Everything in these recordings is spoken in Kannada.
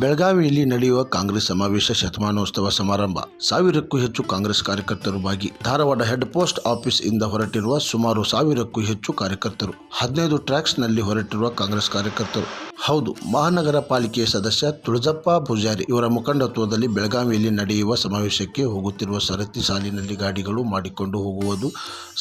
ಬೆಳಗಾವಿಯಲ್ಲಿ ನಡೆಯುವ ಕಾಂಗ್ರೆಸ್ ಸಮಾವೇಶ ಶತಮಾನೋತ್ಸವ ಸಮಾರಂಭ. 1000ಕ್ಕೂ ಹೆಚ್ಚು ಕಾಂಗ್ರೆಸ್ ಕಾರ್ಯಕರ್ತರು ಭಾಗಿ. ಧಾರವಾಡ ಹೆಡ್ ಪೋಸ್ಟ್ ಆಫೀಸ್ ಇಂದ ಹೊರಟಿರುವ ಸುಮಾರು 1000ಕ್ಕೂ ಹೆಚ್ಚು ಕಾರ್ಯಕರ್ತರು. 15 ಟ್ರ್ಯಾಕ್ಸ್ ನಲ್ಲಿ ಹೊರಟಿರುವ ಕಾಂಗ್ರೆಸ್ ಕಾರ್ಯಕರ್ತರು. ಹೌದು, ಮಹಾನಗರ ಪಾಲಿಕೆಯ ಸದಸ್ಯ ತುಳಜಪ್ಪ ಪೂಜಾರಿ ಇವರ ಮುಖಂಡತ್ವದಲ್ಲಿ ಬೆಳಗಾವಿಯಲ್ಲಿ ನಡೆಯುವ ಸಮಾವೇಶಕ್ಕೆ ಹೋಗುತ್ತಿರುವ ಸರತಿ ಸಾಲಿನಲ್ಲಿ ಗಾಡಿಗಳು ಮಾಡಿಕೊಂಡು ಹೋಗುವುದು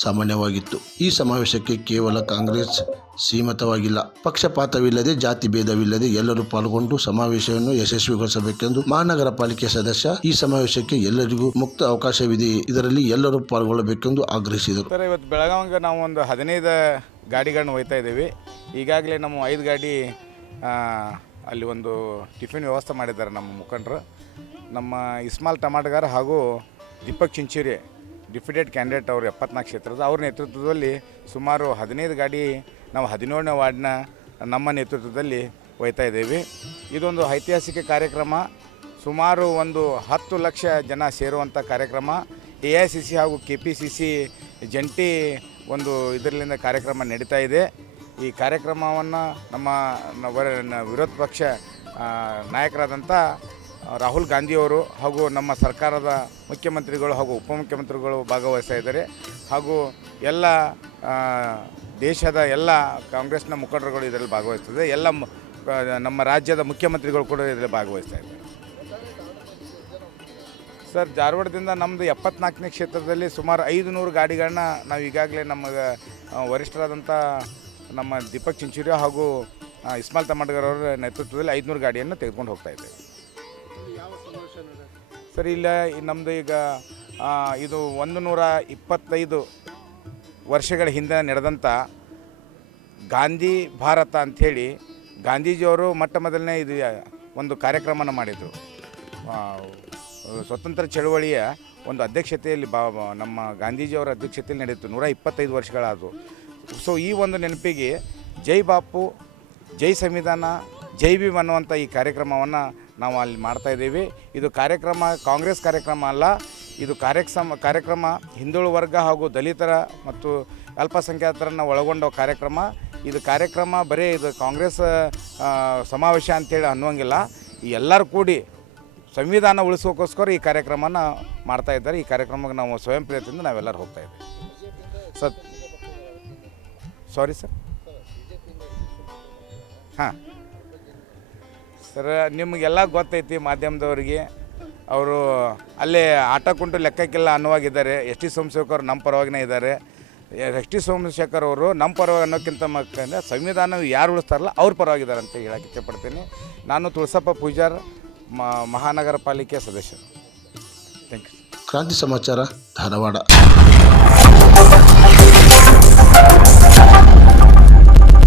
ಸಾಮಾನ್ಯವಾಗಿತ್ತು. ಈ ಸಮಾವೇಶಕ್ಕೆ ಕೇವಲ ಕಾಂಗ್ರೆಸ್ ಸೀಮಿತವಾಗಿಲ್ಲ. ಪಕ್ಷಪಾತವಿಲ್ಲದೆ, ಜಾತಿ ಭೇದವಿಲ್ಲದೆ ಎಲ್ಲರೂ ಪಾಲ್ಗೊಂಡು ಸಮಾವೇಶವನ್ನು ಯಶಸ್ವಿಗೊಳಿಸಬೇಕೆಂದು ಮಹಾನಗರ ಪಾಲಿಕೆ ಸದಸ್ಯ ಈ ಸಮಾವೇಶಕ್ಕೆ ಎಲ್ಲರಿಗೂ ಮುಕ್ತ ಅವಕಾಶವಿದೆ, ಇದರಲ್ಲಿ ಎಲ್ಲರೂ ಪಾಲ್ಗೊಳ್ಳಬೇಕೆಂದು ಆಗ್ರಹಿಸಿದರು. ಇವತ್ತು ಬೆಳಗಾವಿಗೆ ನಾವು ಒಂದು 15 ಗಾಡಿಗಳನ್ನ ಒಯ್ತಾ ಇದ್ದೀವಿ. ಈಗಾಗಲೇ ನಮ್ಮ 5 ಗಾಡಿ ಅಲ್ಲಿ ಒಂದು ಟಿಫಿನ್ ವ್ಯವಸ್ಥೆ ಮಾಡಿದ್ದಾರೆ ನಮ್ಮ ಮುಖಂಡರು. ನಮ್ಮ ಇಸ್ಮಾಲ್ ಟಮಾಟಗಾರ್ ಹಾಗೂ ದೀಪಕ್ ಚಿಂಚೂರಿ ಡಿಪ್ಯೂಟೆಡ್ ಕ್ಯಾಂಡಿಡೇಟ್ ಅವರು 74 ಕ್ಷೇತ್ರದ ಅವ್ರ ನೇತೃತ್ವದಲ್ಲಿ ಸುಮಾರು 15 ಗಾಡಿ ನಾವು 17ನೇ ವಾರ್ಡ್ನ ನಮ್ಮ ನೇತೃತ್ವದಲ್ಲಿ ಒಯ್ತಾ ಇದ್ದೀವಿ. ಇದೊಂದು ಐತಿಹಾಸಿಕ ಕಾರ್ಯಕ್ರಮ. ಸುಮಾರು ಒಂದು 10 ಲಕ್ಷ ಜನ ಸೇರುವಂಥ ಕಾರ್ಯಕ್ರಮ. AICC ಹಾಗೂ KPCC ಜಂಟಿ ಒಂದು ಇದರಿಂದ ಕಾರ್ಯಕ್ರಮ ನಡೀತಾ ಇದೆ. ಈ ಕಾರ್ಯಕ್ರಮವನ್ನು ನಮ್ಮ ವಿರೋಧ ಪಕ್ಷ ನಾಯಕರಾದಂಥ ರಾಹುಲ್ ಗಾಂಧಿಯವರು ಹಾಗೂ ನಮ್ಮ ಸರ್ಕಾರದ ಮುಖ್ಯಮಂತ್ರಿಗಳು ಹಾಗೂ ಉಪಮುಖ್ಯಮಂತ್ರಿಗಳು ಭಾಗವಹಿಸ್ತಾ ಇದ್ದಾರೆ. ಹಾಗೂ ಎಲ್ಲ ದೇಶದ ಎಲ್ಲ ಕಾಂಗ್ರೆಸ್ನ ಮುಖಂಡರುಗಳು ಇದರಲ್ಲಿ ಭಾಗವಹಿಸ್ತದೆ. ಎಲ್ಲ ನಮ್ಮ ರಾಜ್ಯದ ಮುಖ್ಯಮಂತ್ರಿಗಳು ಕೂಡ ಇದರಲ್ಲಿ ಭಾಗವಹಿಸ್ತಾ ಇದ್ದಾರೆ. ಸರ್, ಧಾರವಾಡದಿಂದ ನಮ್ಮದು 74ನೇ ಕ್ಷೇತ್ರದಲ್ಲಿ ಸುಮಾರು 500 ಗಾಡಿಗಳನ್ನ ನಾವು ಈಗಾಗಲೇ ನಮಗೆ ವರಿಷ್ಠರಾದಂಥ ನಮ್ಮ ದೀಪಕ್ ಚಿಂಚೂರಿ ಹಾಗೂ ಇಸ್ಮಾಲ್ ಟಮಾಟಗಾರ್ ಅವರ ನೇತೃತ್ವದಲ್ಲಿ 500 ಗಾಡಿಯನ್ನು ತೆಗೆದುಕೊಂಡು ಹೋಗ್ತಾ ಇದ್ದೇವೆ. ಸರ್, ಇಲ್ಲ ನಮ್ಮದು ಈಗ ಇದು 125 ವರ್ಷಗಳ ಹಿಂದೆ ನಡೆದಂಥ ಗಾಂಧಿ ಭಾರತ ಅಂಥೇಳಿ ಗಾಂಧೀಜಿಯವರು ಮೊಟ್ಟ ಮೊದಲನೇ ಇದು ಒಂದು ಕಾರ್ಯಕ್ರಮನ ಮಾಡಿದರು. ಸ್ವತಂತ್ರ ಚಳವಳಿಯ ಒಂದು ಅಧ್ಯಕ್ಷತೆಯಲ್ಲಿ ನಮ್ಮ ಗಾಂಧೀಜಿಯವರ ಅಧ್ಯಕ್ಷತೆಯಲ್ಲಿ ನಡೆಯಿತು. 125 ವರ್ಷಗಳಾದವು. ಸೊ ಈ ಒಂದು ನೆನಪಿಗೆ ಜೈ ಬಾಪು, ಜೈ ಸಂವಿಧಾನ, ಜೈ ಭೀಮ್ ಅನ್ನುವಂಥ ಈ ಕಾರ್ಯಕ್ರಮವನ್ನು ನಾವು ಅಲ್ಲಿ ಮಾಡ್ತಾಯಿದ್ದೀವಿ. ಇದು ಕಾರ್ಯಕ್ರಮ ಕಾಂಗ್ರೆಸ್ ಕಾರ್ಯಕ್ರಮ ಅಲ್ಲ. ಇದು ಕಾರ್ಯಕ್ರಮ ಹಿಂದುಳಿದ ವರ್ಗ ಹಾಗೂ ದಲಿತರ ಮತ್ತು ಅಲ್ಪಸಂಖ್ಯಾತರನ್ನು ಒಳಗೊಂಡ ಕಾರ್ಯಕ್ರಮ. ಇದು ಕಾರ್ಯಕ್ರಮ ಬರೀ ಇದು ಕಾಂಗ್ರೆಸ್ ಸಮಾವೇಶ ಅಂತೇಳಿ ಅನ್ನುವಂಗಿಲ್ಲ. ಈ ಎಲ್ಲರೂ ಕೂಡಿ ಸಂವಿಧಾನ ಉಳಿಸೋಕ್ಕೋಸ್ಕರ ಈ ಕಾರ್ಯಕ್ರಮನ ಮಾಡ್ತಾಯಿದ್ದಾರೆ. ಈ ಕಾರ್ಯಕ್ರಮಕ್ಕೆ ನಾವು ಸ್ವಯಂ ಪ್ರೇರಿತದಿಂದ ನಾವೆಲ್ಲರೂ ಹೋಗ್ತಾಯಿದ್ದೀವಿ. Sorry sir. ಹಾಂ ಸರ್, ನಿಮಗೆಲ್ಲ ಗೊತ್ತೈತಿ ಮಾಧ್ಯಮದವರಿಗೆ. ಅವರು ಅಲ್ಲೇ ಆಟ ಕುಂಟು ಲೆಕ್ಕಕ್ಕಿಲ್ಲ ಅನ್ನುವಾಗಿದ್ದಾರೆ. ಎಸ್ ಟಿ ಸೋಮಶೇಖರ್ ನಮ್ಮ ಪರವಾಗಿನೇ ಇದ್ದಾರೆ. ಎಸ್ ಟಿ ಸೋಮಶೇಖರ್ ಅವರು ನಮ್ಮ ಪರವಾಗಿ ಅನ್ನೋಕ್ಕಿಂತ ಮಕ್ಕಳಿಂದ ಸಂವಿಧಾನ ಯಾರು ಉಳಿಸ್ತಾರಲ್ಲ ಅವ್ರ ಪರವಾಗಿದ್ದಾರೆ ಅಂತ ಹೇಳಕ್ಕೆ ಇಷ್ಟಪಡ್ತೀನಿ. ನಾನು ತುಳಸಪ್ಪ ಪೂಜಾರ್, ಮಹಾನಗರ ಪಾಲಿಕೆ ಸದಸ್ಯರು. Thank you. ಕ್ರಾಂತಿ ಸಮಾಚಾರ, ಧಾರವಾಡ.